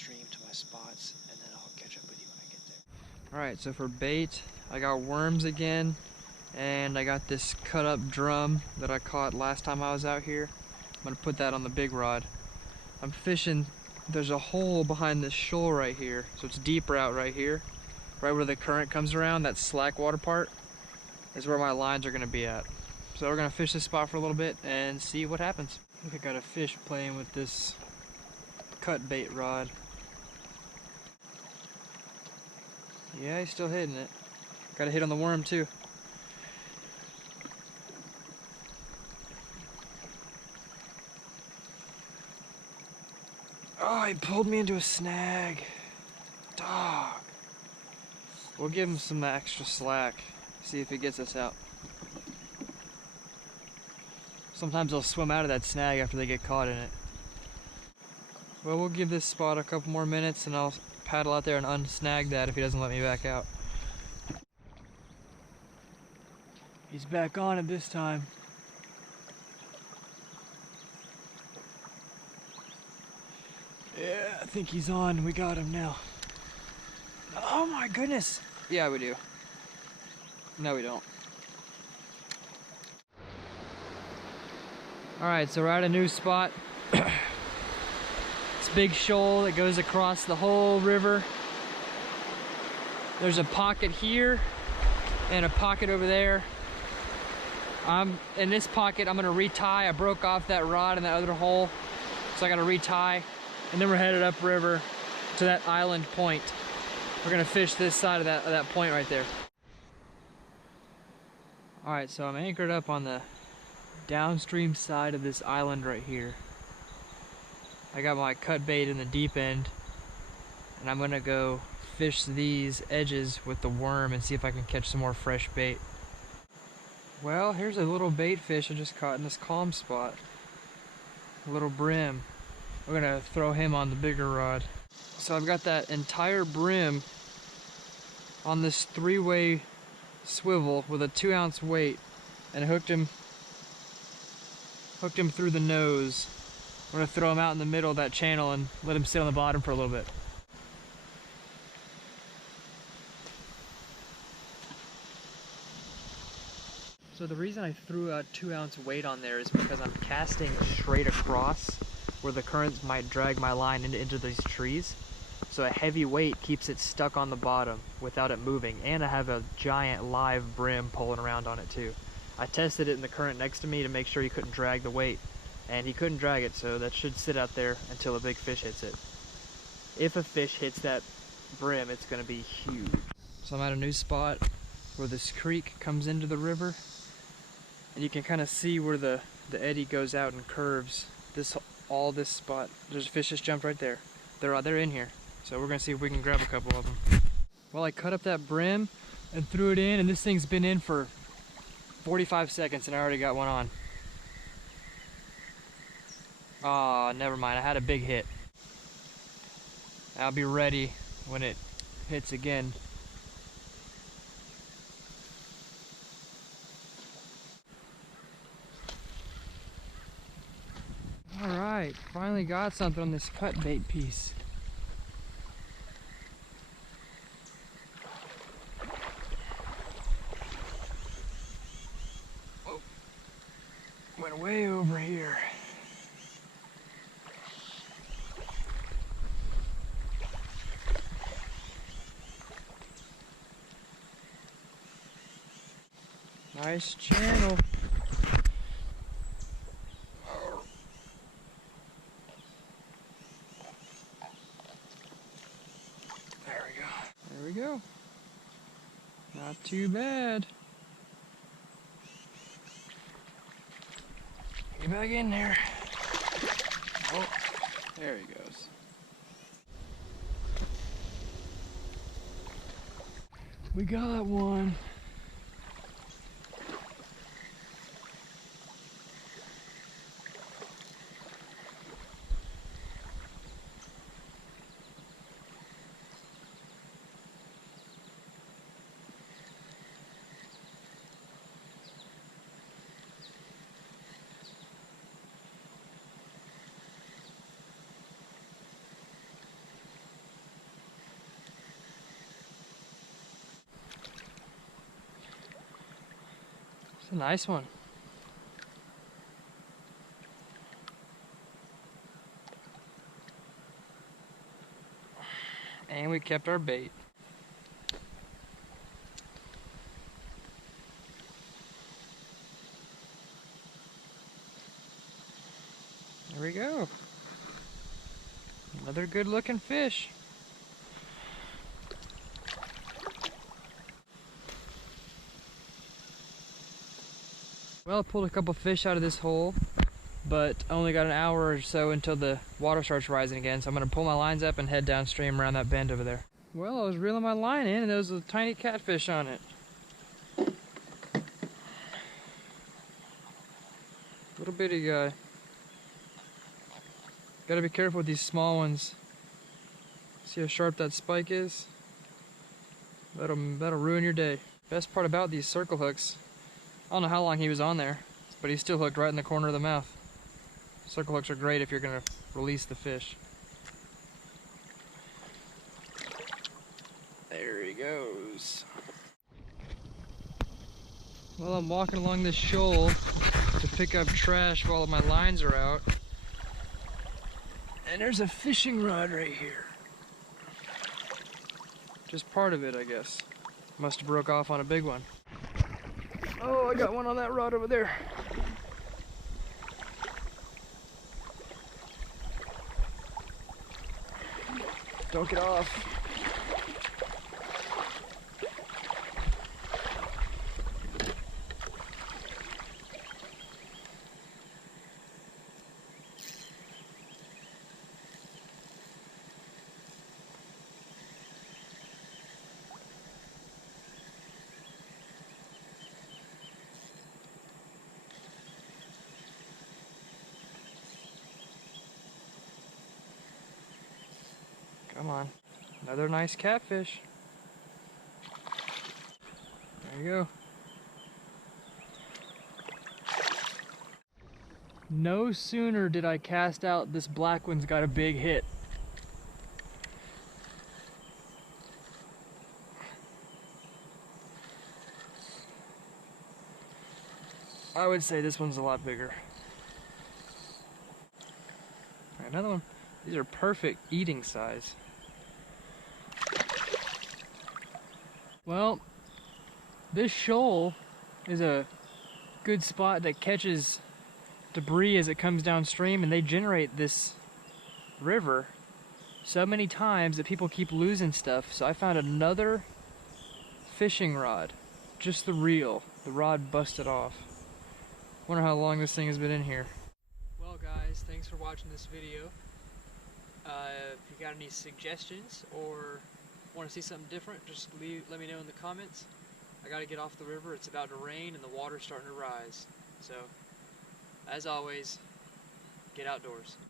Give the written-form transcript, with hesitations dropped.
downstream to my spots, and then I'll catch up with you when I get there. Alright, so for bait, I got worms again, and I got this cut up drum that I caught last time I was out here. I'm gonna put that on the big rod. I'm fishing, there's a hole behind this shoal right here, so it's deeper out right here. Right where the current comes around, that slack water part, is where my lines are gonna be at. So we're gonna fish this spot for a little bit and see what happens. I think I got a fish playing with this cut bait rod. Yeah, he's still hitting it. Got a hit on the worm too. Oh, he pulled me into a snag. Dog. We'll give him some extra slack. See if he gets us out. Sometimes they'll swim out of that snag after they get caught in it. Well, we'll give this spot a couple more minutes and I'll paddle out there and unsnag that if he doesn't let me back out. He's back on it this time. Yeah, I think he's on. We got him now. Oh my goodness. Yeah, we do. No, we don't. Alright, so we're at a new spot. It's a big shoal that goes across the whole river. There's a pocket here and a pocket over there. In this pocket, I'm gonna retie. I broke off that rod in that other hole, so I gotta retie. And then we're headed upriver to that island point. We're gonna fish this side of that point right there. All right, so I'm anchored up on the downstream side of this island right here. I got my cut bait in the deep end, and I'm gonna go fish these edges with the worm and see if I can catch some more fresh bait. Well, here's a little bait fish I just caught in this calm spot. A little brim. We're gonna throw him on the bigger rod. So I've got that entire brim on this 3-way swivel with a 2-ounce weight, and hooked him through the nose. We're gonna throw him out in the middle of that channel and let him sit on the bottom for a little bit. So the reason I threw a 2-ounce weight on there is because I'm casting straight across where the currents might drag my line into these trees. So a heavy weight keeps it stuck on the bottom without it moving, and I have a giant live brim pulling around on it too. I tested it in the current next to me to make sure he couldn't drag the weight, and he couldn't drag it, so that should sit out there until a big fish hits it. If a fish hits that brim, it's gonna be huge. So I'm at a new spot where this creek comes into the river, and you can kind of see where the eddy goes out and curves. All this spot, there's a fish just jumped right there. They're in here. So we're gonna see if we can grab a couple of them. Well, I cut up that brim and threw it in, and this thing's been in for 45 seconds and I already got one on. Aw, never mind, I had a big hit. I'll be ready when it hits again. All right, finally got something on this cut bait piece. Oh, went way over here. Nice channel. There we go. Not too bad. Get back in there. Oh, there he goes. We got one. It's a nice one. And we kept our bait. There we go. Another good looking fish. Well, I pulled a couple fish out of this hole, but only got an hour or so until the water starts rising again, so I'm going to pull my lines up and head downstream around that bend over there. Well, I was reeling my line in and there was a tiny catfish on it. Little bitty guy. Gotta be careful with these small ones. See how sharp that spike is? That'll ruin your day. Best part about these circle hooks, I don't know how long he was on there, but he's still hooked right in the corner of the mouth. Circle hooks are great if you're gonna release the fish. There he goes. Well, I'm walking along this shoal to pick up trash while my lines are out. And there's a fishing rod right here. Just part of it, I guess. Must have broke off on a big one. Oh, I got one on that rod over there. Don't get off. Come on, another nice catfish. There you go. No sooner did I cast out, this black one's got a big hit. I would say this one's a lot bigger. All right, another one. These are perfect eating size. Well, this shoal is a good spot that catches debris as it comes downstream, and they generate this river so many times that people keep losing stuff. So I found another fishing rod, just the reel. The rod busted off. Wonder how long this thing has been in here. Well guys, thanks for watching this video. If you got any suggestions or want to see something different, just let me know in the comments. I gotta get off the river. It's about to rain and the water's starting to rise. So, as always, get outdoors.